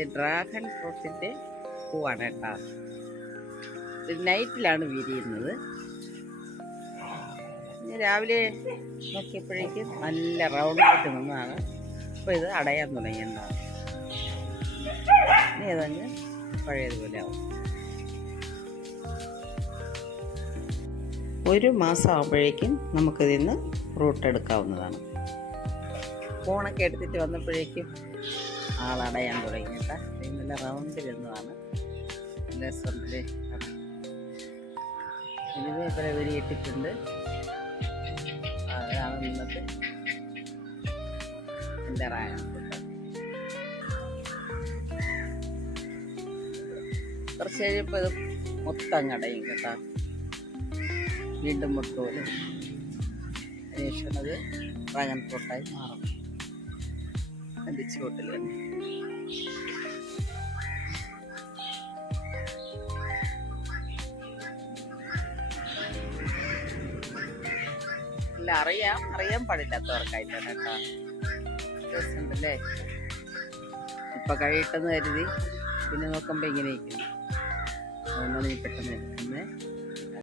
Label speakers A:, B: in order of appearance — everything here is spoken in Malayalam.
A: ഇത് ഡ്രാഗൺ ഫ്രൂട്ടിന്റെ പൂവാണ് കേട്ടോ. ഇത് നൈറ്റിലാണ് വിരിയുന്നത്. രാവിലെ നോക്കിയപ്പോഴേക്കും നല്ല റൗണ്ട് ആയിട്ട് നിന്നതാണ്. അപ്പോൾ ഇത് അടയാൻ ഇനി അതങ്ങ് പഴയതുപോലെ ആവും. ഒരു മാസം ആകുമ്പോഴേക്കും നമുക്കിതിൽ നിന്ന് ഫ്രൂട്ട് എടുക്കാവുന്നതാണ്. ഫോണൊക്കെ എടുത്തിട്ട് വന്നപ്പോഴേക്കും ആളടയാൻ തുടങ്ങി കേട്ടോ നല്ല റൗണ്ടിൽ ഇരുന്നതാണ്. നല്ല രസമുണ്ടല്ലേ ഇതിന് ഇത്ര വിരിയിട്ടിട്ടുണ്ട് അതാണ് ഇന്നത്തെ എന്റെ റായം. കുറച്ച് കഴിയുമ്പോൾ ഇത് മൊത്തം കടയും കേട്ടോ. വീണ്ടും മൊത്തം ശേഷം അത് ഡ്രാഗൺ ഫ്രൂട്ടായി മാറും. ചുവട്ടിൽ തന്നെ. അറിയാം അറിയാൻ പാടില്ലാത്തവർക്കായിട്ടാണ് കേട്ടോ. രസമുണ്ടല്ലേ? ഇപ്പൊ കഴിയിട്ടെന്ന് കരുതി. പിന്നെ നോക്കുമ്പോ ഇങ്ങനെ ഇരിക്കുന്നു. പെട്ടെന്ന് എടുക്കുന്നത്